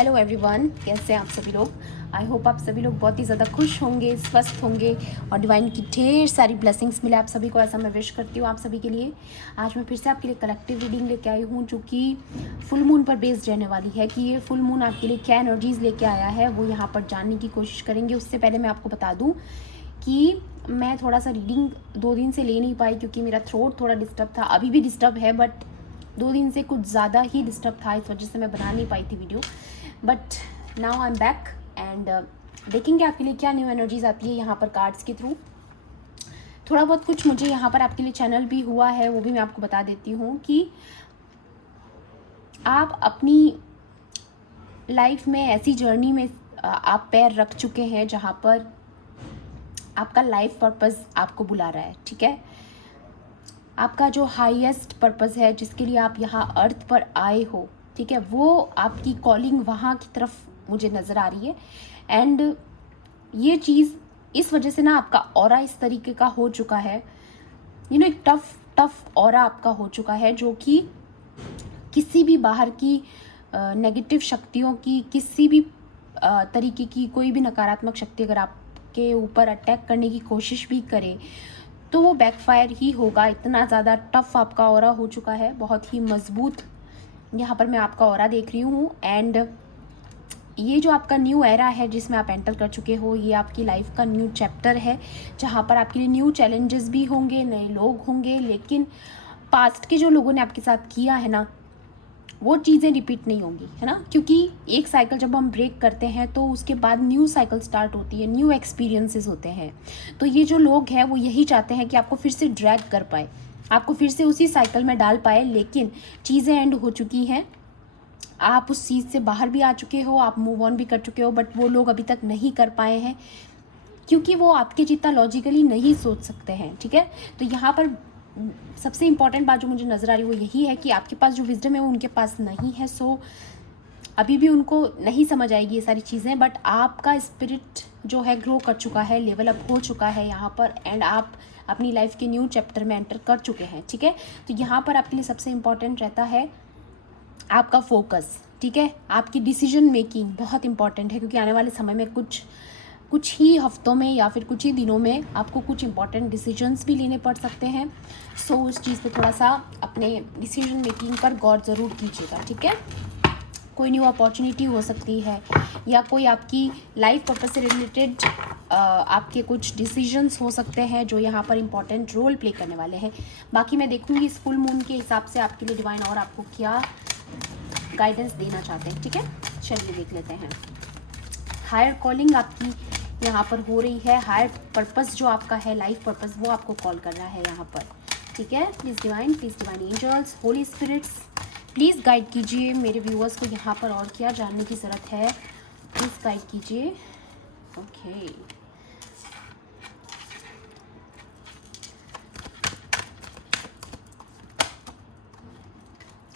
Hello everyone, कैसे हैं आप सभी लोग। आई होप आप सभी लोग बहुत ही ज़्यादा खुश होंगे, स्वस्थ होंगे और डिवाइन की ढेर सारी ब्लेसिंग्स मिले आप सभी को, ऐसा मैं विश करती हूँ आप सभी के लिए। आज मैं फिर से आपके लिए कलेक्टिव रीडिंग लेके आई हूँ जो कि फुल मून पर बेस्ड रहने वाली है कि ये फुल मून आपके लिए क्या एनर्जीज़ लेके आया है वो यहाँ पर जानने की कोशिश करेंगे। उससे पहले मैं आपको बता दूँ कि मैं थोड़ा सा रीडिंग 2 दिन से ले नहीं पाई क्योंकि मेरा थ्रोट थोड़ा डिस्टर्ब था, अभी भी डिस्टर्ब है, बट 2 दिन से कुछ ज़्यादा ही डिस्टर्ब था, इस वजह से मैं बना नहीं पाई थी video. But now I am back and देखेंगे आपके लिए क्या न्यू एनर्जीज आती है यहाँ पर कार्ड्स के थ्रू। थोड़ा बहुत कुछ मुझे यहाँ पर आपके लिए चैनल भी हुआ है, वो भी मैं आपको बता देती हूँ कि आप अपनी लाइफ में ऐसी जर्नी में आप पैर रख चुके हैं जहाँ पर आपका लाइफ पर्पस आपको बुला रहा है। ठीक है, आपका जो हाईएस्ट पर्पस है जिसके लिए आप यहाँ अर्थ पर आए हो, ठीक है, वो आपकी कॉलिंग वहाँ की तरफ मुझे नज़र आ रही है। एंड ये चीज़ इस वजह से ना आपका ऑरा इस तरीके का हो चुका है, एक टफ ऑरा आपका हो चुका है जो कि किसी भी बाहर की नेगेटिव शक्तियों की, किसी भी तरीके की कोई भी नकारात्मक शक्ति अगर आपके ऊपर अटैक करने की कोशिश भी करे तो वो बैकफायर ही होगा। इतना ज़्यादा टफ आपका ऑरा हो चुका है, बहुत ही मजबूत यहाँ पर मैं आपका ऑरा देख रही हूँ। एंड ये जो आपका न्यू एरा है जिसमें आप एंटर कर चुके हो, ये आपकी लाइफ का न्यू चैप्टर है जहाँ पर आपके लिए न्यू चैलेंजेस भी होंगे, नए लोग होंगे, लेकिन पास्ट के जो लोगों ने आपके साथ किया है ना वो चीज़ें रिपीट नहीं होंगी, है ना, क्योंकि एक साइकिल जब हम ब्रेक करते हैं तो उसके बाद न्यू साइकिल स्टार्ट होती है, न्यू एक्सपीरियंसेस होते हैं। तो ये जो लोग हैं वो यही चाहते हैं कि आपको फिर से ड्रैग कर पाए, आपको फिर से उसी साइकिल में डाल पाए, लेकिन चीज़ें एंड हो चुकी हैं, आप उस चीज़ से बाहर भी आ चुके हो, आप मूव ऑन भी कर चुके हो, बट वो लोग अभी तक नहीं कर पाए हैं क्योंकि वो आपके जितना लॉजिकली नहीं सोच सकते हैं। ठीक है, तो यहाँ पर सबसे इम्पॉर्टेंट बात जो मुझे नज़र आ रही है वो यही है कि आपके पास जो विजडम है वो उनके पास नहीं है। सो अभी भी उनको नहीं समझ आएगी ये सारी चीज़ें, बट आपका स्पिरिट जो है ग्रो कर चुका है, लेवल अप हो चुका है यहाँ पर, एंड आप अपनी लाइफ के न्यू चैप्टर में एंटर कर चुके हैं। ठीक है, तो यहाँ पर आपके लिए सबसे इम्पॉर्टेंट रहता है आपका फोकस। ठीक है, आपकी डिसीजन मेकिंग बहुत इंपॉर्टेंट है क्योंकि आने वाले समय में कुछ ही हफ्तों में या फिर कुछ ही दिनों में आपको कुछ इंपॉर्टेंट डिसीजंस भी लेने पड़ सकते हैं। सो उस चीज़ पे थोड़ा सा अपने डिसीजन मेकिंग पर गौर ज़रूर कीजिएगा। ठीक है, कोई न्यू अपॉर्चुनिटी हो सकती है या कोई आपकी लाइफ पर्पस से रिलेटेड आपके कुछ डिसीजंस हो सकते हैं जो यहाँ पर इम्पॉर्टेंट रोल प्ले करने वाले हैं। बाकी मैं देखूँगी इस फुल मून के हिसाब से आपके लिए डिवाइन और आपको क्या गाइडेंस देना चाहते हैं। ठीक है, चलिए देख लेते हैं। हायर कॉलिंग आपकी यहाँ पर हो रही है, हायर पर्पस जो आपका है, लाइफ पर्पस, वो आपको कॉल कर रहा है यहाँ पर। ठीक है, please divine angels, holy spirits, please guide कीजिए मेरे व्यूअर्स को यहाँ पर, और क्या जानने की ज़रूरत है प्लीज़ गाइड कीजिए। ओके,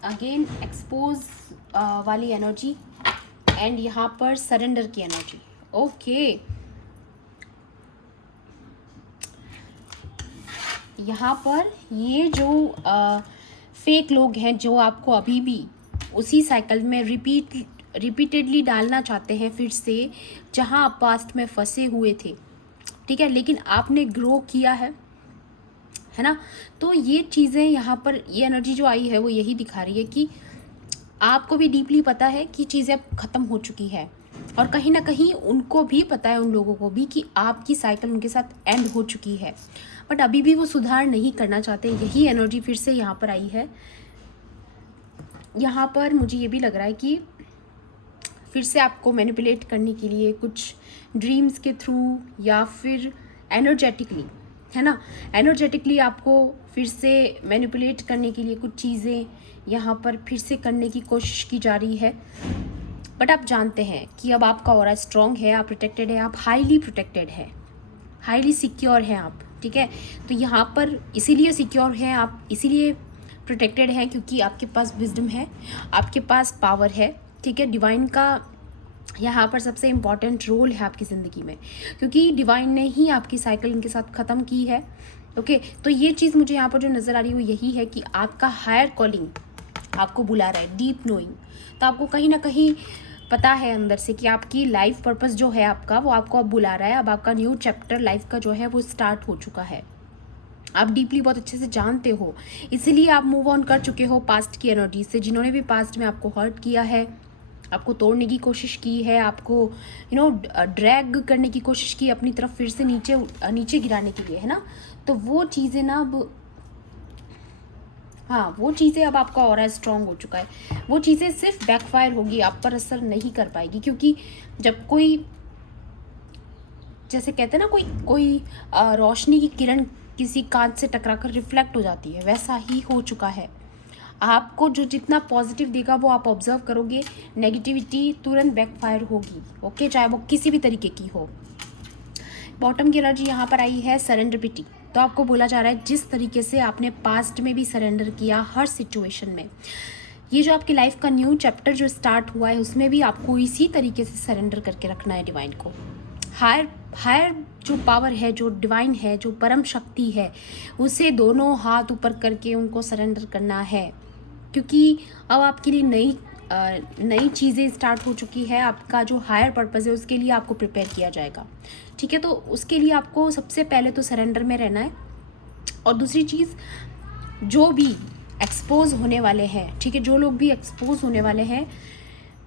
अगेन एक्सपोज वाली एनर्जी एंड यहाँ पर सरेंडर की एनर्जी। ओके, यहाँ पर ये जो फेक लोग हैं जो आपको अभी भी उसी साइकिल में रिपीटेडली डालना चाहते हैं फिर से, जहाँ आप पास्ट में फंसे हुए थे, ठीक है, लेकिन आपने ग्रो किया है ना। तो ये चीज़ें यहाँ पर, ये एनर्जी जो आई है वो यही दिखा रही है कि आपको भी डीपली पता है कि चीज़ें अब ख़त्म हो चुकी है, और कहीं ना कहीं उनको भी पता है, उन लोगों को भी, कि आपकी साइकिल उनके साथ एंड हो चुकी है, बट अभी भी वो सुधार नहीं करना चाहते। यही एनर्जी फिर से यहाँ पर आई है। यहाँ पर मुझे ये भी लग रहा है कि फिर से आपको मैनिपुलेट करने के लिए कुछ ड्रीम्स के थ्रू या फिर एनर्जेटिकली, है ना, एनर्जेटिकली आपको फिर से मैनिपुलेट करने के लिए कुछ चीज़ें यहाँ पर फिर से करने की कोशिश की जा रही है। बट आप जानते हैं कि अब आपका ऑरा स्ट्रॉन्ग है, आप प्रोटेक्टेड है, आप हाईली प्रोटेक्टेड है, हाईली सिक्योर है आप। ठीक है, तो यहाँ पर इसीलिए सिक्योर है आप, इसीलिए प्रोटेक्टेड है क्योंकि आपके पास विजडम है, आपके पास पावर है। ठीक है, डिवाइन का यहाँ पर सबसे इम्पॉर्टेंट रोल है आपकी ज़िंदगी में क्योंकि डिवाइन ने ही आपकी साइकिल इनके साथ ख़त्म की है। ओके, तो ये चीज़ मुझे यहाँ पर जो नज़र आ रही है वो यही है कि आपका हायर कॉलिंग आपको बुला रहा है, डीप नोइंग। तो आपको कहीं ना कहीं पता है अंदर से कि आपकी लाइफ पर्पस जो है आपका, वो आपको अब बुला रहा है। अब आपका न्यू चैप्टर लाइफ का जो है वो स्टार्ट हो चुका है। आप डीपली बहुत अच्छे से जानते हो, इसीलिए आप मूव ऑन कर चुके हो पास्ट की एनर्जी से। जिन्होंने भी पास्ट में आपको हर्ट किया है, आपको तोड़ने की कोशिश की है, आपको ड्रैग करने की कोशिश की अपनी तरफ, फिर से नीचे गिराने के लिए, है ना। तो वो चीज़ें ना अब, हाँ, वो चीज़ें अब आपका ऑरा स्ट्रांग हो चुका है। वो चीज़ें सिर्फ बैकफायर होगी, आप पर असर नहीं कर पाएगी। क्योंकि जब कोई, जैसे कहते हैं ना, कोई रोशनी की किरण किसी कांच से टकराकर रिफ्लेक्ट हो जाती है, वैसा ही हो चुका है। आपको जो जितना पॉजिटिव देगा वो आप ऑब्जर्व करोगे, नेगेटिविटी तुरंत बैकफायर होगी। ओके, चाहे वो किसी भी तरीके की हो। बॉटम की एनर्जी यहाँ पर आई है सरेंडरिटी। तो आपको बोला जा रहा है जिस तरीके से आपने पास्ट में भी सरेंडर किया हर सिचुएशन में, ये जो आपकी लाइफ का न्यू चैप्टर जो स्टार्ट हुआ है उसमें भी आपको इसी तरीके से सरेंडर करके रखना है डिवाइन को। हायर जो पावर है, जो डिवाइन है, जो परम शक्ति है, उसे दोनों हाथ ऊपर करके उनको सरेंडर करना है। क्योंकि अब आपके लिए नई चीज़ें स्टार्ट हो चुकी है। आपका जो हायर पर्पज़ है उसके लिए आपको प्रिपेयर किया जाएगा, ठीक है। तो उसके लिए आपको सबसे पहले तो सरेंडर में रहना है। और दूसरी चीज़, जो भी एक्सपोज होने वाले हैं, ठीक है, जो लोग भी एक्सपोज होने वाले हैं,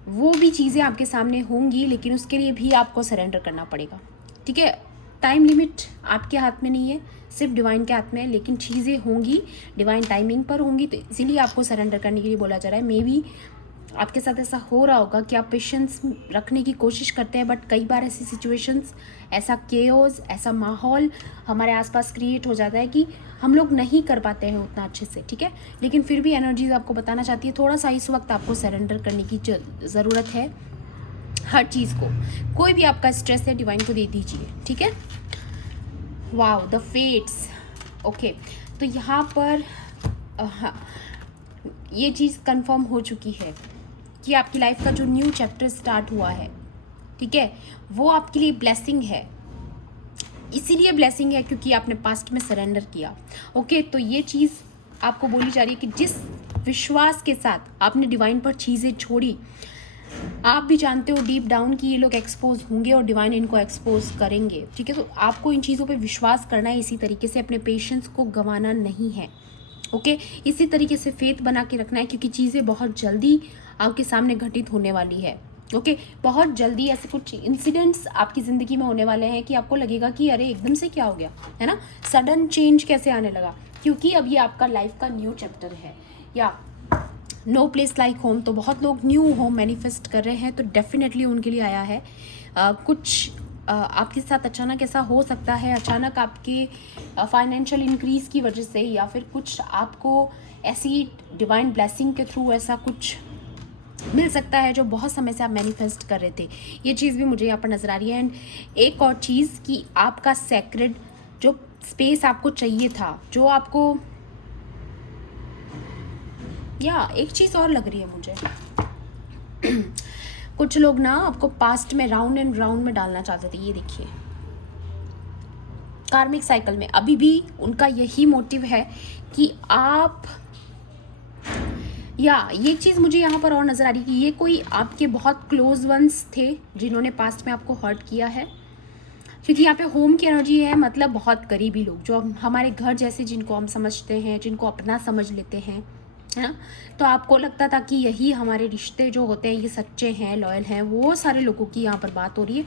वो भी चीज़ें आपके सामने होंगी, लेकिन उसके लिए भी आपको सरेंडर करना पड़ेगा, ठीक है। टाइम लिमिट आपके हाथ में नहीं है, सिर्फ डिवाइन के हाथ में है, लेकिन चीज़ें होंगी, डिवाइन टाइमिंग पर होंगी। तो इसीलिए आपको सरेंडर करने के लिए बोला जा रहा है। मे बी आपके साथ ऐसा हो रहा होगा कि आप पेशेंस रखने की कोशिश करते हैं, बट कई बार ऐसी सिचुएशंस, ऐसा केओस, ऐसा माहौल हमारे आसपास क्रिएट हो जाता है कि हम लोग नहीं कर पाते हैं उतना अच्छे से, ठीक है। लेकिन फिर भी एनर्जीज आपको बताना चाहती है थोड़ा सा इस वक्त आपको सरेंडर करने की ज़रूरत है। हर चीज़ को, कोई भी आपका स्ट्रेस है, डिवाइन को दे दीजिए, ठीक है। Wow, the fates. ओके, तो यहाँ पर ये चीज़ कंफर्म हो चुकी है कि आपकी लाइफ का जो न्यू चैप्टर स्टार्ट हुआ है, ठीक है, वो आपके लिए ब्लेसिंग है। इसीलिए ब्लेसिंग है क्योंकि आपने पास्ट में सरेंडर किया। ओके, तो ये चीज़ आपको बोली जा रही है कि जिस विश्वास के साथ आपने डिवाइन पर चीज़ें छोड़ी, आप भी जानते हो डीप डाउन कि ये लोग एक्सपोज होंगे और डिवाइन इनको एक्सपोज करेंगे, ठीक है। तो आपको इन चीज़ों पे विश्वास करना है, इसी तरीके से अपने पेशेंस को गंवाना नहीं है। ओके, इसी तरीके से फेथ बना के रखना है, क्योंकि चीज़ें बहुत जल्दी आपके सामने घटित होने वाली है। ओके, बहुत जल्दी ऐसे कुछ इंसिडेंट्स आपकी ज़िंदगी में होने वाले हैं कि आपको लगेगा कि अरे एकदम से क्या हो गया, है ना, सडन चेंज कैसे आने लगा। क्योंकि अब ये आपका लाइफ का न्यू चैप्टर है। या नो प्लेस लाइक होम, तो बहुत लोग न्यू होम मैनिफेस्ट कर रहे हैं, तो डेफिनेटली उनके लिए आया है। कुछ आपके साथ अचानक ऐसा हो सकता है, अचानक आपके फाइनेंशियल इंक्रीज़ की वजह से, या फिर कुछ आपको ऐसी डिवाइन ब्लेसिंग के थ्रू ऐसा कुछ मिल सकता है जो बहुत समय से आप मैनिफेस्ट कर रहे थे। ये चीज़ भी मुझे यहाँ पर नज़र आ रही है। एंड एक और चीज़ कि आपका सैक्रेड जो स्पेस आपको चाहिए था, जो आपको, या एक चीज़ और लग रही है मुझे कुछ लोग ना आपको पास्ट में राउंड एंड राउंड में डालना चाहते थे। ये देखिए, कार्मिक साइकिल में अभी भी उनका यही मोटिव है कि आप, या ये चीज़ मुझे यहाँ पर और नज़र आ रही है कि ये कोई आपके बहुत क्लोज वंस थे जिन्होंने पास्ट में आपको हर्ट किया है। क्योंकि यहाँ पे होम की एनर्जी है, मतलब बहुत करीबी लोग जो हमारे घर जैसे, जिनको हम समझते हैं, जिनको अपना समझ लेते हैं, है ना। तो आपको लगता था कि यही हमारे रिश्ते जो होते हैं ये सच्चे हैं, लॉयल हैं, वो सारे लोगों की यहाँ पर बात हो रही है।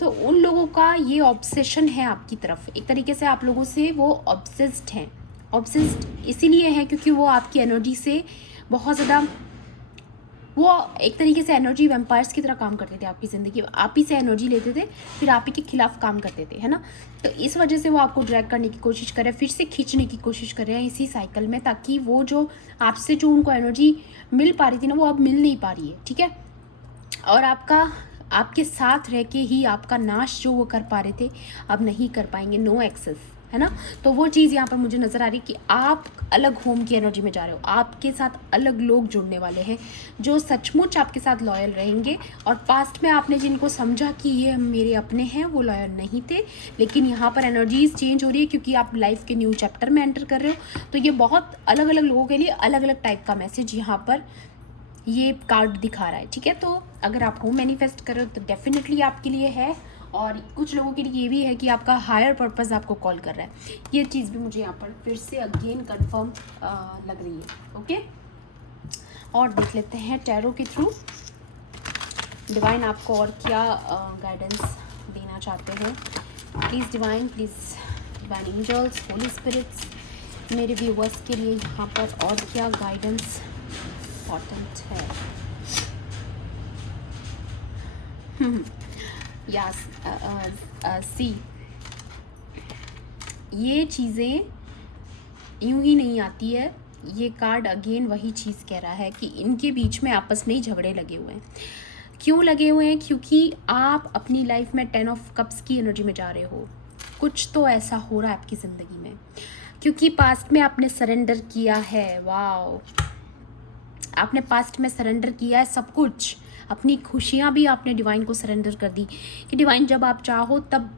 तो उन लोगों का ये ऑब्सेशन है आपकी तरफ, एक तरीके से आप लोगों से वो ऑब्सेस्ड हैं। ऑब्सेस्ड इसीलिए है क्योंकि वो आपकी एनर्जी से बहुत ज़्यादा, वो एक तरीके से एनर्जी वैम्पायर्स की तरह काम करते थे आपकी ज़िंदगी में। आप ही से एनर्जी लेते थे, फिर आप ही के खिलाफ काम करते थे, है ना। तो इस वजह से वो आपको ड्रैग करने की कोशिश कर रहे हैं, फिर से खींचने की कोशिश कर रहे हैं इसी साइकिल में, ताकि वो जो आपसे जो उनको एनर्जी मिल पा रही थी ना, वो अब मिल नहीं पा रही है, ठीक है। और आपके साथ रह के ही आपका नाश जो वो कर पा रहे थे, अब नहीं कर पाएंगे, नो एक्सेस, है ना। तो वो चीज़ यहाँ पर मुझे नज़र आ रही कि आप अलग होम की एनर्जी में जा रहे हो, आपके साथ अलग लोग जुड़ने वाले हैं जो सचमुच आपके साथ लॉयल रहेंगे। और पास्ट में आपने जिनको समझा कि ये मेरे अपने हैं, वो लॉयल नहीं थे, लेकिन यहाँ पर एनर्जीज चेंज हो रही है क्योंकि आप लाइफ के न्यू चैप्टर में एंटर कर रहे हो। तो ये बहुत अलग अलग लोगों के लिए अलग अलग टाइप का मैसेज यहाँ पर ये कार्ड दिखा रहा है, ठीक है। तो अगर आप होम मैनिफेस्ट करो तो डेफिनेटली आपके लिए है, और कुछ लोगों के लिए ये भी है कि आपका हायर पर्पस आपको कॉल कर रहा है। ये चीज़ भी मुझे यहाँ पर फिर से अगेन कंफर्म लग रही है। ओके, और देख लेते हैं टैरो के थ्रू डिवाइन आपको और क्या गाइडेंस देना चाहते हैं। Please divine, please divine angels, holy spirits, मेरे व्यूवर्स के लिए यहाँ पर और क्या गाइडेंस इम्पॉर्टेंट है। यस, सी, ये चीज़ें यूं ही नहीं आती है। ये कार्ड अगेन वही चीज़ कह रहा है कि इनके बीच में आपस में ही झगड़े लगे हुए हैं। क्यों लगे हुए हैं? क्योंकि आप अपनी लाइफ में 10 ऑफ कप्स की एनर्जी में जा रहे हो। कुछ तो ऐसा हो रहा है आपकी ज़िंदगी में, क्योंकि पास्ट में आपने सरेंडर किया है। वाओ, आपने पास्ट में सरेंडर किया है सब कुछ, अपनी खुशियाँ भी आपने डिवाइन को सरेंडर कर दी कि डिवाइन जब आप चाहो तब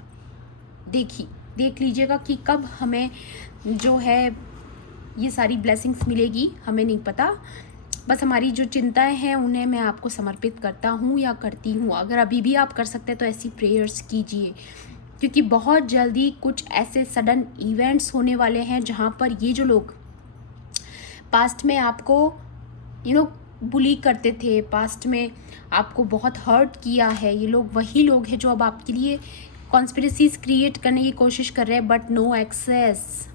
देख लीजिएगा कि कब हमें जो है ये सारी ब्लेसिंग्स मिलेगी, हमें नहीं पता। बस हमारी जो चिंताएं हैं उन्हें मैं आपको समर्पित करता हूँ या करती हूँ। अगर अभी भी आप कर सकते हैं तो ऐसी प्रेयर्स कीजिए, क्योंकि बहुत जल्दी कुछ ऐसे सडन इवेंट्स होने वाले हैं जहाँ पर ये जो लोग पास्ट में आपको बुली करते थे, पास्ट में आपको बहुत हर्ट किया है, ये लोग वही लोग हैं जो अब आपके लिए कॉन्स्पिरेसीज क्रिएट करने की कोशिश कर रहे हैं, बट नो एक्सेस।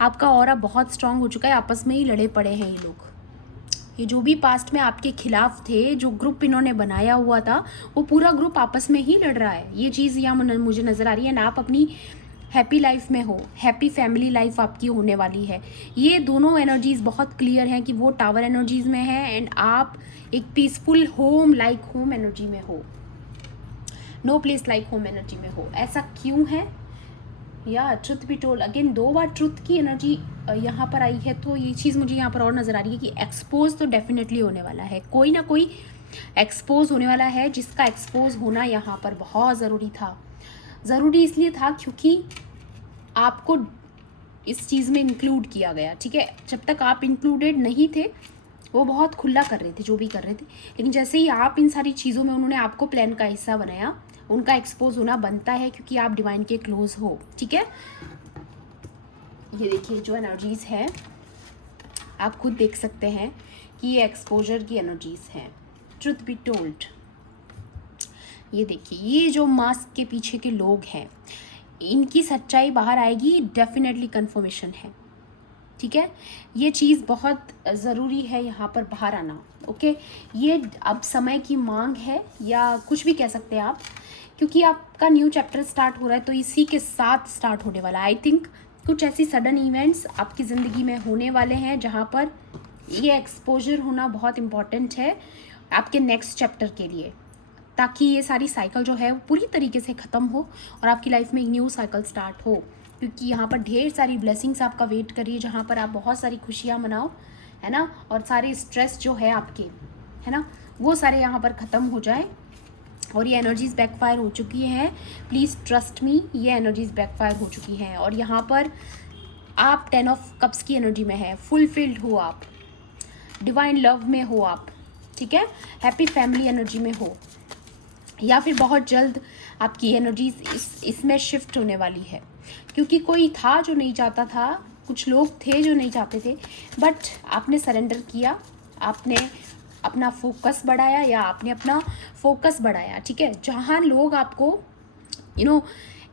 आपका ऑरा बहुत स्ट्रांग हो चुका है, आपस में ही लड़े पड़े हैं ये लोग। ये जो भी पास्ट में आपके खिलाफ थे, जो ग्रुप इन्होंने बनाया हुआ था, वो पूरा ग्रुप आपस में ही लड़ रहा है। ये चीज़ यहाँ मुझे नज़र आ रही है। ना आप अपनी हैप्पी लाइफ में हो, हैप्पी फैमिली लाइफ आपकी होने वाली है। ये दोनों एनर्जीज़ बहुत क्लियर हैं कि वो टावर एनर्जीज़ में है एंड आप एक peaceful home like home energy में हो, no place like home energy में हो। ऐसा क्यों है? या ट्रुथ बी टोल्ड, अगेन 2 बार ट्रुथ की एनर्जी यहाँ पर आई है, तो ये चीज़ मुझे यहाँ पर और नज़र आ रही है कि एक्सपोज तो डेफिनेटली होने वाला है, कोई ना कोई एक्सपोज होने वाला है, जिसका एक्सपोज होना यहाँ पर बहुत ज़रूरी था। ज़रूरी इसलिए था क्योंकि आपको इस चीज़ में इंक्लूड किया गया। ठीक है, जब तक आप इंक्लूडेड नहीं थे वो बहुत खुला कर रहे थे जो भी कर रहे थे, लेकिन जैसे ही आप इन सारी चीज़ों में उन्होंने आपको प्लान का हिस्सा बनाया, उनका एक्सपोज होना बनता है, क्योंकि आप डिवाइन के क्लोज हो। ठीक है, ये देखिए जो एनर्जीज़ हैं आप खुद देख सकते हैं कि ये एक्सपोजर की एनर्जीज़ हैं। ट्रुथ बी टोल्ड, ये देखिए ये जो मास्क के पीछे के लोग हैं, इनकी सच्चाई बाहर आएगी, डेफिनेटली कन्फर्मेशन है। ठीक है, ये चीज़ बहुत ज़रूरी है यहाँ पर बाहर आना। ओके, ये अब समय की मांग है या कुछ भी कह सकते हैं आप, क्योंकि आपका न्यू चैप्टर स्टार्ट हो रहा है, तो इसी के साथ स्टार्ट होने वाला है। आई थिंक कुछ ऐसी सडन इवेंट्स आपकी ज़िंदगी में होने वाले हैं जहाँ पर ये एक्सपोजर होना बहुत इम्पॉर्टेंट है आपके नेक्स्ट चैप्टर के लिए, ताकि ये सारी साइकिल जो है वो पूरी तरीके से ख़त्म हो और आपकी लाइफ में एक न्यू साइकिल स्टार्ट हो। क्योंकि यहाँ पर ढेर सारी ब्लेसिंग्स आपका वेट कर रही है, जहाँ पर आप बहुत सारी खुशियाँ मनाओ, है ना, और सारे स्ट्रेस जो है आपके, है ना, वो सारे यहाँ पर ख़त्म हो जाए। और ये एनर्जीज़ बैकफायर हो चुकी हैं, प्लीज़ ट्रस्ट मी, ये एनर्जीज़ बैकफायर हो चुकी हैं। और यहाँ पर आप 10 ऑफ कप्स की एनर्जी में है, फुलफिल्ड हो आप, डिवाइन लव में हो आप, ठीक है, हैप्पी फैमिली एनर्जी में हो, या फिर बहुत जल्द आपकी एनर्जीज इसमें शिफ्ट होने वाली है। क्योंकि कोई था जो नहीं चाहता था, कुछ लोग थे जो नहीं चाहते थे, बट आपने सरेंडर किया, आपने अपना फोकस बढ़ाया या आपने अपना फोकस बढ़ाया। ठीक है, जहाँ लोग आपको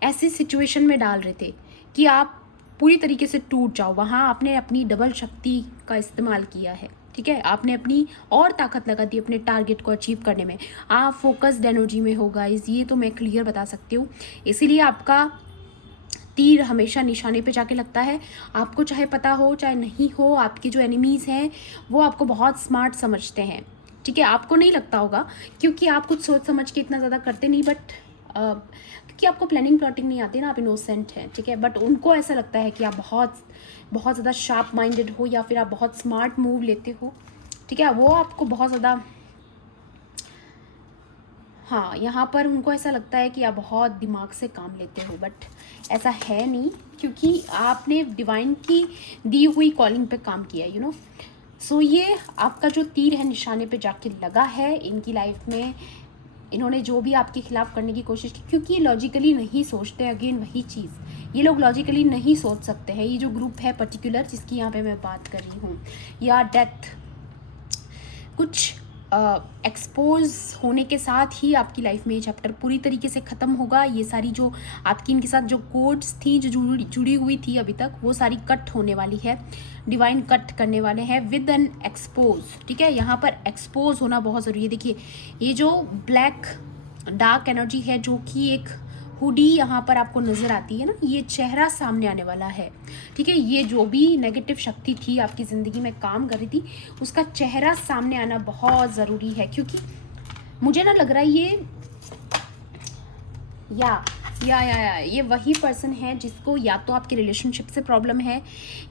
ऐसी सिचुएशन में डाल रहे थे कि आप पूरी तरीके से टूट जाओ, वहाँ आपने अपनी डबल शक्ति का इस्तेमाल किया है। ठीक है, आपने अपनी और ताकत लगा दी अपने टारगेट को अचीव करने में। आप फोकस्ड एनर्जी में हो गाइस, ये तो मैं क्लियर बता सकती हूँ। इसीलिए आपका तीर हमेशा निशाने पे जाके लगता है, आपको चाहे पता हो चाहे नहीं हो। आपके जो एनिमीज़ हैं वो आपको बहुत स्मार्ट समझते हैं। ठीक है, आपको नहीं लगता होगा क्योंकि आप कुछ सोच समझ के इतना ज़्यादा करते नहीं, बट क्योंकि आपको प्लानिंग प्लॉटिंग नहीं आती ना, आप इनोसेंट हैं। ठीक है, बट उनको ऐसा लगता है कि आप बहुत बहुत ज़्यादा शार्प माइंडेड हो या फिर आप बहुत स्मार्ट मूव लेते हो। ठीक है, वो आपको बहुत ज़्यादा, हाँ, यहाँ पर उनको ऐसा लगता है कि आप बहुत दिमाग से काम लेते हो, बट ऐसा है नहीं, क्योंकि आपने डिवाइन की दी हुई कॉलिंग पे काम किया, सो ये आपका जो तीर है निशाने पे जाके लगा है इनकी लाइफ में। इन्होंने जो भी आपके खिलाफ करने की कोशिश की, क्योंकि ये लॉजिकली नहीं सोचते, अगेन वही चीज़, ये लोग लॉजिकली नहीं सोच सकते हैं। ये जो ग्रुप है पर्टिकुलर जिसकी यहाँ पे मैं बात कर रही हूँ, या डेथ, कुछ एक्सपोज होने के साथ ही आपकी लाइफ में ये चैप्टर पूरी तरीके से ख़त्म होगा। ये सारी जो आपकी इनके साथ जो कोड्स थी जो जुड़ी हुई थी अभी तक, वो सारी कट होने वाली है। डिवाइन कट करने वाले हैं विद एन एक्सपोज। ठीक है, यहाँ पर एक्सपोज होना बहुत ज़रूरी है। देखिए ये जो ब्लैक डार्क एनर्जी है जो कि एक हुडी यहाँ पर आपको नज़र आती है ना, ये चेहरा सामने आने वाला है। ठीक है, ये जो भी नेगेटिव शक्ति थी आपकी ज़िंदगी में काम कर रही थी, उसका चेहरा सामने आना बहुत ज़रूरी है। क्योंकि मुझे ना लग रहा है ये वही पर्सन है जिसको या तो आपके रिलेशनशिप से प्रॉब्लम है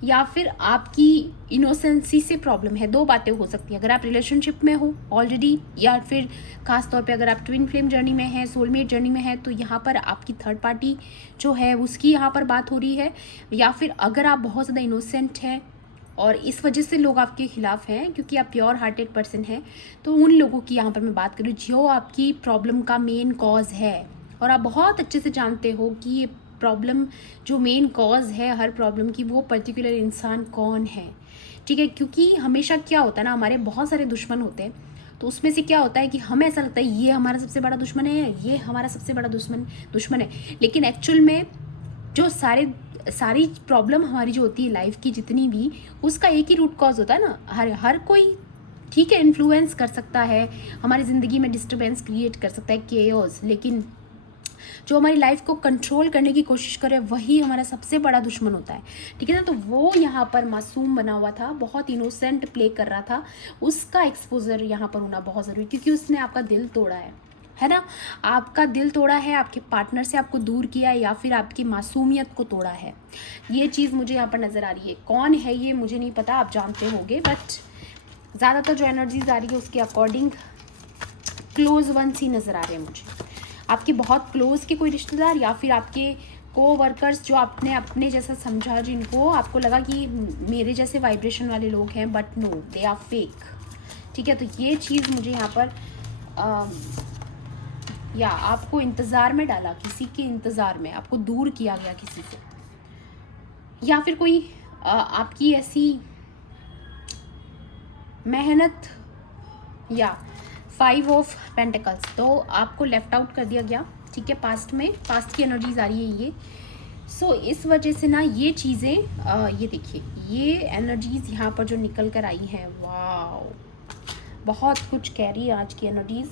या फिर आपकी इनोसेंसी से प्रॉब्लम है। दो बातें हो सकती हैं, अगर आप रिलेशनशिप में हो ऑलरेडी, या फिर खास तौर पे अगर आप ट्विन फ्लेम जर्नी में हैं, सोलमेट जर्नी में है, तो यहाँ पर आपकी थर्ड पार्टी जो है उसकी यहाँ पर बात हो रही है। या फिर अगर आप बहुत ज़्यादा इनोसेंट हैं और इस वजह से लोग आपके खिलाफ हैं क्योंकि आप प्योर हार्टेड पर्सन हैं, तो उन लोगों की यहाँ पर मैं बात करूँ जो आपकी प्रॉब्लम का मेन कॉज है। और आप बहुत अच्छे से जानते हो कि ये प्रॉब्लम जो मेन कॉज है हर प्रॉब्लम की, वो पर्टिकुलर इंसान कौन है। ठीक है, क्योंकि हमेशा क्या होता है ना, हमारे बहुत सारे दुश्मन होते हैं, तो उसमें से क्या होता है कि हमें ऐसा लगता है ये हमारा सबसे बड़ा दुश्मन है, ये हमारा सबसे बड़ा दुश्मन है। लेकिन एक्चुअल में जो सारी प्रॉब्लम हमारी जो होती है लाइफ की जितनी भी, उसका एक ही रूट कॉज होता है ना। हर कोई ठीक है इन्फ्लुएंस कर सकता है, हमारी ज़िंदगी में डिस्टर्बेंस क्रिएट कर सकता है, केओस, लेकिन जो हमारी लाइफ को कंट्रोल करने की कोशिश करे वही हमारा सबसे बड़ा दुश्मन होता है। ठीक है ना, तो वो यहाँ पर मासूम बना हुआ था, बहुत इनोसेंट प्ले कर रहा था, उसका एक्सपोजर यहाँ पर होना बहुत ज़रूरी, क्योंकि उसने आपका दिल तोड़ा है ना, आपका दिल तोड़ा है, आपके पार्टनर से आपको दूर किया है, या फिर आपकी मासूमियत को तोड़ा है। ये चीज़ मुझे यहाँ पर नज़र आ रही है। कौन है ये मुझे नहीं पता, आप जानते होंगे, बट ज़्यादातर जो एनर्जीज आ रही है उसके अकॉर्डिंग क्लोज वंस ही नज़र आ रहे हैं मुझे। आपके बहुत क्लोज के कोई रिश्तेदार, या फिर आपके को वर्कर्स जो आपने अपने जैसा समझा, जिनको आपको लगा कि मेरे जैसे वाइब्रेशन वाले लोग हैं, but no they are fake. ठीक है, तो ये चीज़ मुझे यहाँ पर या आपको इंतज़ार में डाला, किसी के इंतज़ार में आपको दूर किया गया किसी से, या फिर कोई आपकी ऐसी मेहनत, या 5 ऑफ पेंटिकल्स, तो आपको लेफ्ट आउट कर दिया गया। ठीक है, पास्ट में, पास्ट की एनर्जीज आ रही है ये। सो इस वजह से ना ये चीज़ें ये देखिए, ये एनर्जीज यहाँ पर जो निकल कर आई हैं, वाओ, बहुत कुछ कह रही है आज की एनर्जीज।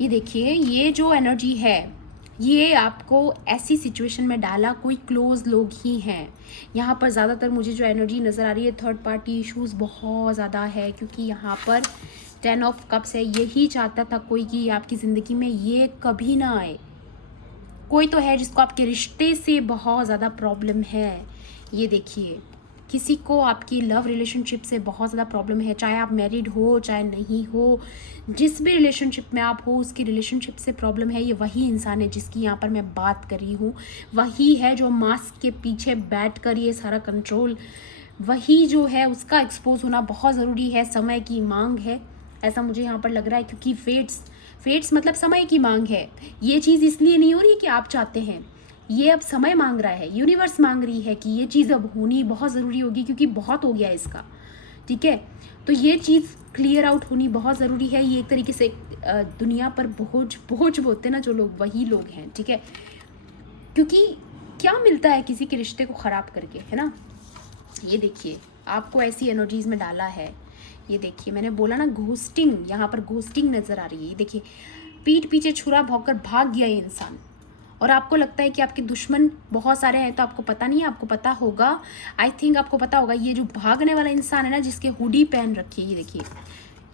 ये देखिए, ये जो एनर्जी है ये आपको ऐसी सिचुएशन में डाला, कोई क्लोज लोग ही हैं यहाँ पर। ज़्यादातर मुझे जो एनर्जी नज़र आ रही है, थर्ड पार्टी इश्यूज़ बहुत ज़्यादा है, क्योंकि यहाँ पर 10 ऑफ कप्स है। यही चाहता था कोई कि आपकी ज़िंदगी में ये कभी ना आए। कोई तो है जिसको आपके रिश्ते से बहुत ज़्यादा प्रॉब्लम है। ये देखिए, किसी को आपकी लव रिलेशनशिप से बहुत ज़्यादा प्रॉब्लम है, चाहे आप मैरिड हो चाहे नहीं हो, जिस भी रिलेशनशिप में आप हो उसकी रिलेशनशिप से प्रॉब्लम है। ये वही इंसान है जिसकी यहाँ पर मैं बात कर रही हूँ, वही है जो मास्क के पीछे बैठ कर ये सारा कंट्रोल, वही जो है उसका एक्सपोज होना बहुत ज़रूरी है। समय की मांग है, ऐसा मुझे यहाँ पर लग रहा है, क्योंकि फेट्स मतलब समय की मांग है। ये चीज़ इसलिए नहीं हो रही कि आप चाहते हैं, ये अब समय मांग रहा है, यूनिवर्स मांग रही है कि ये चीज़ अब होनी बहुत ज़रूरी होगी, क्योंकि बहुत हो गया इसका। ठीक है, तो ये चीज़ क्लियर आउट होनी बहुत ज़रूरी है। ये एक तरीके से दुनिया पर बोझ बोलते ना जो लोग, वही लोग हैं। ठीक है, क्योंकि क्या मिलता है किसी के रिश्ते को ख़राब करके, है ना। ये देखिए, आपको ऐसी एनर्जीज में डाला है। ये देखिए, मैंने बोला ना घोस्टिंग, यहाँ पर घोस्टिंग नज़र आ रही है। ये देखिए, पीठ पीछे छुरा भोंककर भाग गया ये इंसान, और आपको लगता है कि आपके दुश्मन बहुत सारे हैं, तो आपको पता नहीं है, आपको पता होगा, आई थिंक आपको पता होगा। ये जो भागने वाला इंसान है ना, जिसके हुडी पहन रखी है,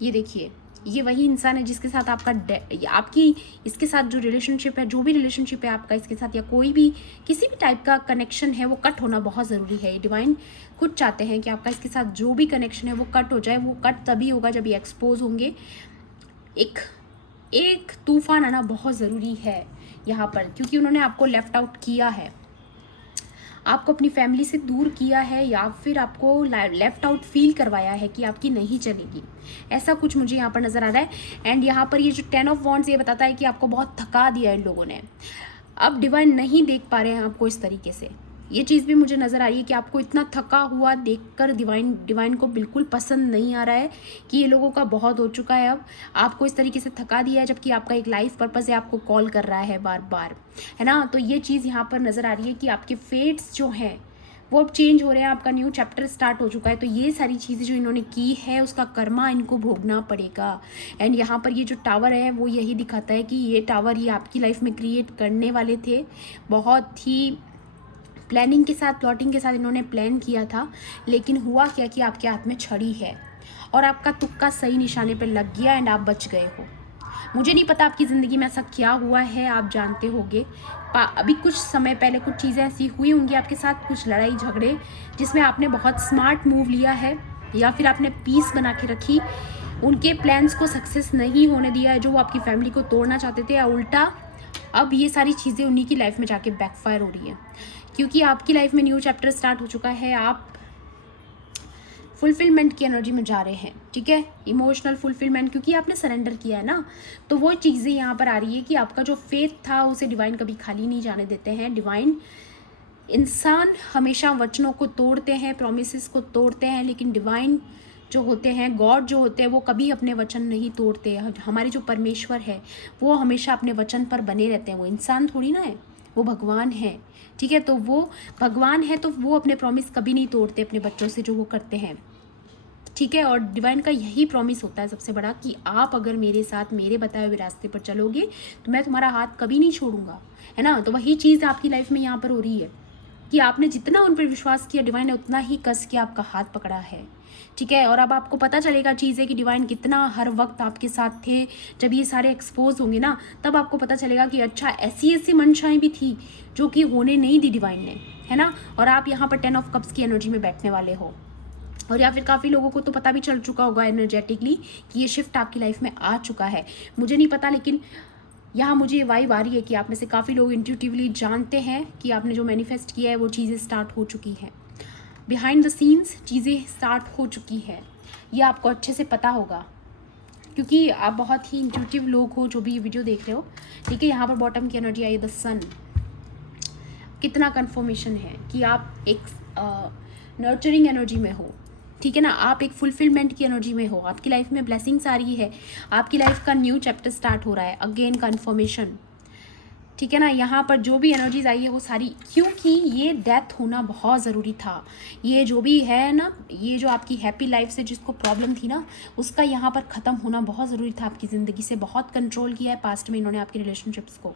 ये देखिए, ये वही इंसान है जिसके साथ आपकी इसके साथ जो रिलेशनशिप है, जो भी रिलेशनशिप है आपका इसके साथ, या कोई भी किसी भी टाइप का कनेक्शन है, वो कट होना बहुत ज़रूरी है। ये डिवाइन खुद चाहते हैं कि आपका इसके साथ जो भी कनेक्शन है वो कट हो जाए। वो कट तभी होगा जब ये एक्सपोज होंगे। एक तूफान आना बहुत ज़रूरी है यहाँ पर, क्योंकि उन्होंने आपको लेफ्ट आउट किया है। आपको अपनी फैमिली से दूर किया है या फिर आपको लेफ्ट आउट फील करवाया है कि आपकी नहीं चलेगी, ऐसा कुछ मुझे यहाँ पर नज़र आ रहा है। एंड यहाँ पर ये जो 10 ऑफ वॉन्ड्स ये बताता है कि आपको बहुत थका दिया है इन लोगों ने, अब डिवाइन नहीं देख पा रहे हैं आपको इस तरीके से। ये चीज़ भी मुझे नज़र आ रही है कि आपको इतना थका हुआ देखकर डिवाइन को बिल्कुल पसंद नहीं आ रहा है कि ये लोगों का बहुत हो चुका है, अब आपको इस तरीके से थका दिया है, जबकि आपका एक लाइफ पर्पस है, आपको कॉल कर रहा है बार बार, है ना। तो ये चीज़ यहाँ पर नज़र आ रही है कि आपके फेट्स जो हैं वो अब चेंज हो रहे हैं, आपका न्यू चैप्टर स्टार्ट हो चुका है। तो ये सारी चीज़ें जो इन्होंने की है उसका कर्मा इनको भोगना पड़ेगा। एंड यहाँ पर ये जो टावर है वो यही दिखाता है कि ये टावर ये आपकी लाइफ में क्रिएट करने वाले थे, बहुत ही प्लानिंग के साथ, प्लॉटिंग के साथ इन्होंने प्लान किया था, लेकिन हुआ क्या कि आपके हाथ में छड़ी है और आपका तुक्का सही निशाने पर लग गया एंड आप बच गए हो। मुझे नहीं पता आपकी ज़िंदगी में ऐसा क्या हुआ है, आप जानते होंगे। अभी कुछ समय पहले कुछ चीज़ें ऐसी हुई होंगी आपके साथ, कुछ लड़ाई झगड़े जिसमें आपने बहुत स्मार्ट मूव लिया है या फिर आपने पीस बना के रखी, उनके प्लान्स को सक्सेस नहीं होने दिया है जो वो आपकी फैमिली को तोड़ना चाहते थे, या उल्टा अब ये सारी चीज़ें उन्हीं की लाइफ में जाके बैकफायर हो रही है, क्योंकि आपकी लाइफ में न्यू चैप्टर स्टार्ट हो चुका है। आप फुलफिलमेंट की एनर्जी में जा रहे हैं, ठीक है, इमोशनल फुलफिलमेंट, क्योंकि आपने सरेंडर किया है ना। तो वो चीज़ें यहाँ पर आ रही है कि आपका जो फेथ था उसे डिवाइन कभी खाली नहीं जाने देते हैं। डिवाइन इंसान हमेशा वचनों को तोड़ते हैं, प्रोमिसेस को तोड़ते हैं, लेकिन डिवाइन जो होते हैं, गॉड जो होते हैं, वो कभी अपने वचन नहीं तोड़ते। हमारे जो परमेश्वर है वो हमेशा अपने वचन पर बने रहते हैं। वो इंसान थोड़ी ना है, वो भगवान है, ठीक है। तो वो भगवान है तो वो अपने प्रॉमिस कभी नहीं तोड़ते अपने बच्चों से जो वो करते हैं, ठीक है। और डिवाइन का यही प्रॉमिस होता है सबसे बड़ा कि आप अगर मेरे साथ मेरे बताए हुए रास्ते पर चलोगे तो मैं तुम्हारा हाथ कभी नहीं छोड़ूंगा, है ना। तो वही चीज़ आपकी लाइफ में यहाँ पर हो रही है कि आपने जितना उन पर विश्वास किया, डिवाइन ने उतना ही कस के आपका हाथ पकड़ा है, ठीक है। और अब आपको पता चलेगा चीज़ है कि डिवाइन कितना हर वक्त आपके साथ थे। जब ये सारे एक्सपोज होंगे ना, तब आपको पता चलेगा कि अच्छा ऐसी ऐसी मंशाएं भी थी जो कि होने नहीं दी डिवाइन ने, है ना। और आप यहाँ पर 10 ऑफ कप्स की एनर्जी में बैठने वाले हो, और या फिर काफ़ी लोगों को तो पता भी चल चुका होगा एनर्जेटिकली कि ये शिफ्ट आपकी लाइफ में आ चुका है। मुझे नहीं पता, लेकिन यहाँ मुझे ये वाइब आ रही है कि आप में से काफ़ी लोग इंट्यूटिवली जानते हैं कि आपने जो मैनिफेस्ट किया है वो चीज़ें स्टार्ट हो चुकी हैं, बिहाइंड द सीन्स चीज़ें स्टार्ट हो चुकी है। ये आपको अच्छे से पता होगा क्योंकि आप बहुत ही इंट्यूटिव लोग हो जो भी ये वीडियो देख रहे हो, ठीक है। यहाँ पर बॉटम की एनर्जी आई है द सन। कितना कन्फर्मेशन है कि आप एक नर्चरिंग एनर्जी में हो, ठीक है ना। आप एक फुलफिलमेंट की एनर्जी में हो, आपकी लाइफ में ब्लेसिंग्स आ रही है, आपकी लाइफ का न्यू चैप्टर स्टार्ट हो रहा है, अगेन कन्फर्मेशन, ठीक है ना। यहाँ पर जो भी एनर्जीज आई है वो सारी, क्योंकि ये डेथ होना बहुत ज़रूरी था। ये जो भी है ना, ये जो आपकी हैप्पी लाइफ से जिसको प्रॉब्लम थी ना, उसका यहाँ पर ख़त्म होना बहुत ज़रूरी था। आपकी ज़िंदगी से बहुत कंट्रोल किया है पास्ट में इन्होंने, आपके रिलेशनशिप्स को,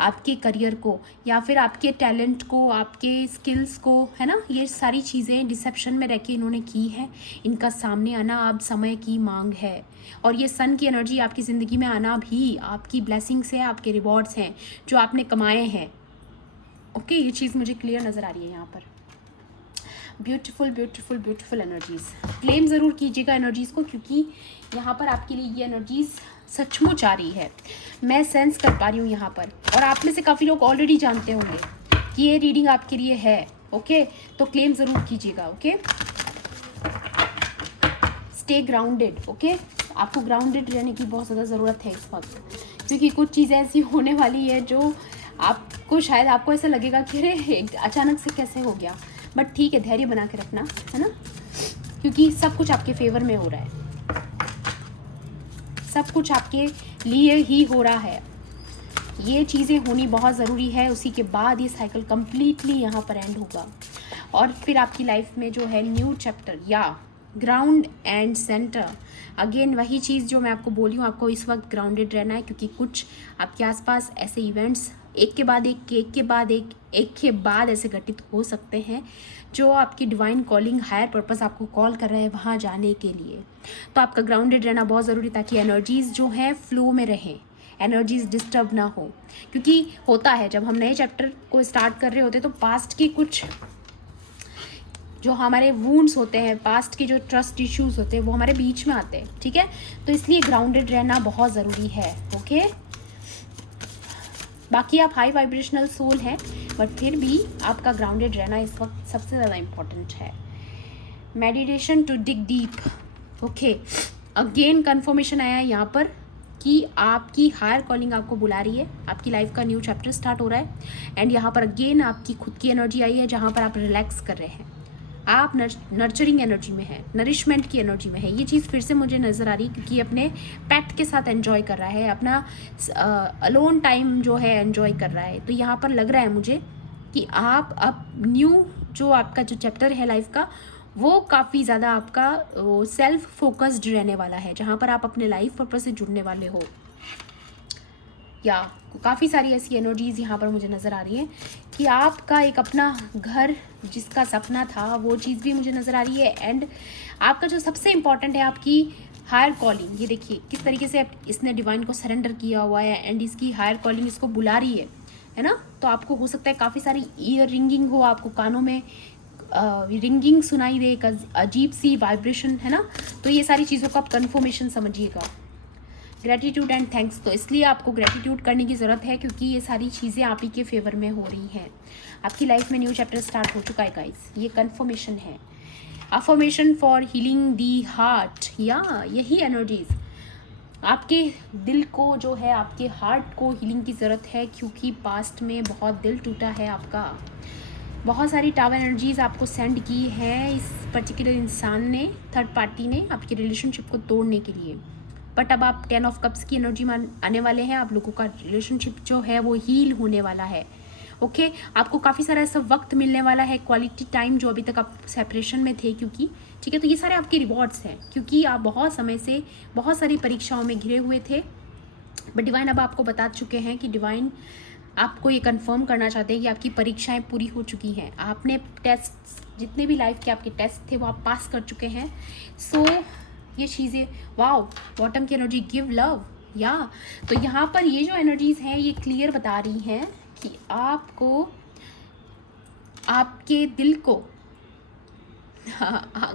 आपके करियर को, या फिर आपके टैलेंट को, आपके स्किल्स को, है ना। ये सारी चीज़ें डिसेप्शन में रह के इन्होंने की है। इनका सामने आना अब समय की मांग है, और ये सन की एनर्जी आपकी ज़िंदगी में आना भी आपकी ब्लेसिंग्स है, आपके रिवॉर्ड्स हैं जो आपने कमाए हैं। ओके, ये चीज़ मुझे क्लियर नज़र आ रही है यहाँ पर। Beautiful beautiful beautiful energies, claim ज़रूर कीजिएगा एनर्जीज़ को, क्योंकि यहाँ पर आपके लिए ये एनर्जीज़ सचमुच आ रही है, मैं सेंस कर पा रही हूँ यहाँ पर। और आप में से काफ़ी लोग ऑलरेडी जानते होंगे कि ये रीडिंग आपके लिए है, ओके। तो क्लेम ज़रूर कीजिएगा, ओके। Stay grounded, okay. आपको ग्राउंडेड रहने की बहुत ज़्यादा ज़रूरत है इस वक्त, क्योंकि कुछ चीज़ें ऐसी होने वाली है जो आपको शायद आपको ऐसा लगेगा कि अरे अचानक से कैसे हो गया, बट ठीक है, धैर्य बना के रखना, है ना, क्योंकि सब कुछ आपके फेवर में हो रहा है, सब कुछ आपके लिए ही हो रहा है। ये चीज़ें होनी बहुत ज़रूरी है, उसी के बाद ये साइकिल कम्प्लीटली यहाँ पर एंड होगा, और फिर आपकी लाइफ में जो है न्यू चैप्टर या ग्राउंड एंड सेंटर। अगेन वही चीज़ जो मैं आपको बोली हूँ, आपको इस वक्त ग्राउंडेड रहना है, क्योंकि कुछ आपके आसपास ऐसे इवेंट्स एक के बाद एक के बाद ऐसे घटित हो सकते हैं जो आपकी डिवाइन कॉलिंग, हायर पर्पस आपको कॉल कर रहा है वहाँ जाने के लिए। तो आपका ग्राउंडेड रहना बहुत ज़रूरी, ताकि एनर्जीज़ जो हैं फ्लो में रहें, एनर्जीज़ डिस्टर्ब ना हो। क्योंकि होता है जब हम नए चैप्टर को स्टार्ट कर रहे होते तो पास्ट के कुछ जो हमारे वूंड्स होते हैं, पास्ट के जो ट्रस्ट इश्यूज होते हैं वो हमारे बीच में आते हैं, ठीक है। तो इसलिए ग्राउंडेड रहना बहुत ज़रूरी है, ओके। बाकी आप हाई वाइब्रेशनल सोल हैं, बट फिर भी आपका ग्राउंडेड रहना इस वक्त सबसे ज़्यादा इम्पोर्टेंट है। Meditation to dig deep. Okay, again confirmation आया है यहाँ पर कि आपकी हायर कॉलिंग आपको बुला रही है, आपकी लाइफ का न्यू चैप्टर स्टार्ट हो रहा है। एंड यहाँ पर अगेन आपकी खुद की एनर्जी आई है जहाँ पर आप रिलैक्स कर रहे हैं, आप नर्चरिंग एनर्जी में है, नरिशमेंट की एनर्जी में है। ये चीज़ फिर से मुझे नज़र आ रही है क्योंकि अपने पेट के साथ एंजॉय कर रहा है, अपना अलोन टाइम जो है एंजॉय कर रहा है। तो यहाँ पर लग रहा है मुझे कि आप अब न्यू जो आपका जो चैप्टर है लाइफ का, वो काफ़ी ज़्यादा आपका सेल्फ फोकस्ड रहने वाला है, जहाँ पर आप अपने लाइफ पर्पस से जुड़ने वाले हो। या काफ़ी सारी ऐसी एनर्जीज़ यहाँ पर मुझे नज़र आ रही हैं कि आपका एक अपना घर जिसका सपना था वो चीज़ भी मुझे नज़र आ रही है। एंड आपका जो सबसे इम्पॉर्टेंट है आपकी हायर कॉलिंग, ये देखिए किस तरीके से इसने डिवाइन को सरेंडर किया हुआ है एंड इसकी हायर कॉलिंग इसको बुला रही है ना। तो आपको हो सकता है काफ़ी सारी ईयर रिंगिंग हो, आपको कानों में रिंगिंग सुनाई दे, एक अजीब सी वाइब्रेशन, है ना। तो ये सारी चीज़ों का आप कन्फर्मेशन समझिएगा। ग्रेटिट्यूड एंड थैंक्स, तो इसलिए आपको ग्रेटिट्यूड करने की ज़रूरत है क्योंकि ये सारी चीज़ें आप ही के फेवर में हो रही हैं। आपकी लाइफ में न्यू चैप्टर स्टार्ट हो चुका है गाइस, ये कन्फर्मेशन है। Affirmation for healing the heart, या यही एनर्जीज आपके दिल को जो है, आपके हार्ट को हीलिंग की ज़रूरत है क्योंकि पास्ट में बहुत दिल टूटा है आपका। बहुत सारी टावर एनर्जीज़ आपको सेंड की है इस पर्टिकुलर इंसान ने, थर्ड पार्टी ने, आपकी रिलेशनशिप को तोड़ने के लिए। बट अब आप 10 ऑफ कप्स की एनर्जी में आने वाले हैं, आप लोगों का रिलेशनशिप जो है वो हील होने वाला है। ओके, आपको काफ़ी सारा ऐसा वक्त मिलने वाला है, क्वालिटी टाइम, जो अभी तक आप सेपरेशन में थे क्योंकि, ठीक है। तो ये सारे आपके रिवॉर्ड्स हैं क्योंकि आप बहुत समय से बहुत सारी परीक्षाओं में घिरे हुए थे। बट डिवाइन अब आपको बता चुके हैं कि डिवाइन आपको ये कंफर्म करना चाहते हैं कि आपकी परीक्षाएं पूरी हो चुकी हैं। आपने टेस्ट, जितने भी लाइफ के आपके टेस्ट थे वो आप पास कर चुके हैं। सो ये चीज़ें, वाओ, बॉटम की एनर्जी, गिव लव, या तो यहाँ पर ये जो एनर्जीज़ हैं ये क्लियर बता रही हैं कि आपको आपके दिल को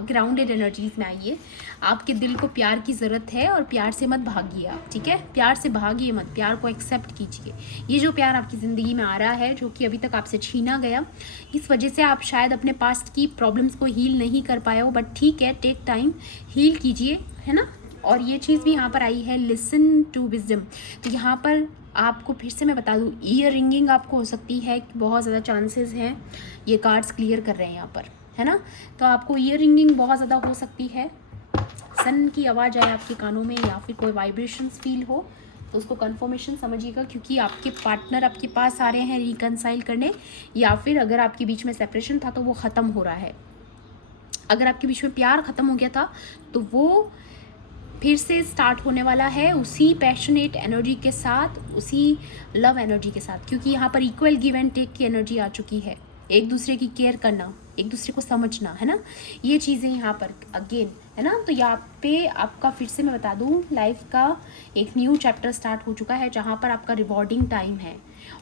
ग्राउंडेड एनर्जीज में आइए, आपके दिल को प्यार की ज़रूरत है और प्यार से मत भागिए आप, ठीक है। प्यार से भागिए मत, प्यार को एक्सेप्ट कीजिए। ये जो प्यार आपकी ज़िंदगी में आ रहा है जो कि अभी तक आपसे छीना गया, इस वजह से आप शायद अपने पास्ट की प्रॉब्लम्स को हील नहीं कर पाए हो, बट ठीक है, टेक टाइम, हील कीजिए, है ना। और ये चीज़ भी यहाँ पर आई है, लिसन टू विजडम। तो यहाँ पर आपको फिर से मैं बता दूँ, ईयर रिंगिंग आपको हो सकती है, बहुत ज़्यादा चांसेस हैं, ये कार्ड्स क्लियर कर रहे हैं यहाँ पर, है ना। तो आपको ईयर रिंगिंग बहुत ज़्यादा हो सकती है, सन की आवाज़ आए आपके कानों में या फिर कोई वाइब्रेशंस फील हो, तो उसको कन्फर्मेशन समझिएगा क्योंकि आपके पार्टनर आपके पास आ रहे हैं रिकनसाइल करने, या फिर अगर आपके बीच में सेपरेशन था तो वो ख़त्म हो रहा है। अगर आपके बीच में प्यार ख़त्म हो गया था तो वो फिर से स्टार्ट होने वाला है उसी पैशनेट एनर्जी के साथ, उसी लव एनर्जी के साथ, क्योंकि यहाँ पर इक्वल गिव एंड टेक की एनर्जी आ चुकी है। एक दूसरे की केयर करना, एक दूसरे को समझना, है ना, ये चीज़ें यहाँ पर अगेन, है ना। तो यहाँ पे आपका फिर से मैं बता दूँ, लाइफ का एक न्यू चैप्टर स्टार्ट हो चुका है जहाँ पर आपका रिवॉर्डिंग टाइम है,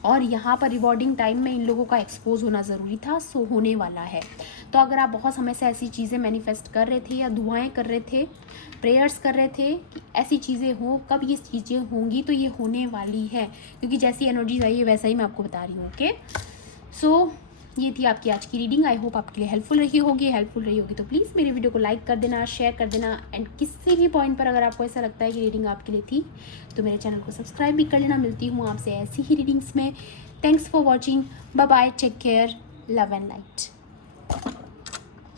और यहाँ पर रिवॉर्डिंग टाइम में इन लोगों का एक्सपोज होना ज़रूरी था, सो होने वाला है। तो अगर आप बहुत समय से ऐसी चीज़ें मैनिफेस्ट कर रहे थे या दुआएं कर रहे थे, प्रेयर्स कर रहे थे कि ऐसी चीज़ें हों, कब ये चीज़ें होंगी, तो ये होने वाली है क्योंकि जैसी एनर्जीज आई है वैसा ही मैं आपको बता रही हूँ। ओके, सो ये थी आपकी आज की रीडिंग। आई होप आपके लिए हेल्पफुल रही होगी तो प्लीज़ मेरे वीडियो को लाइक कर देना, शेयर कर देना, एंड किसी भी पॉइंट पर अगर आपको ऐसा लगता है कि रीडिंग आपके लिए थी तो मेरे चैनल को सब्सक्राइब भी कर लेना। मिलती हूँ आपसे ऐसी ही रीडिंग्स में। Thanks for watching, bye bye, take care, love and light.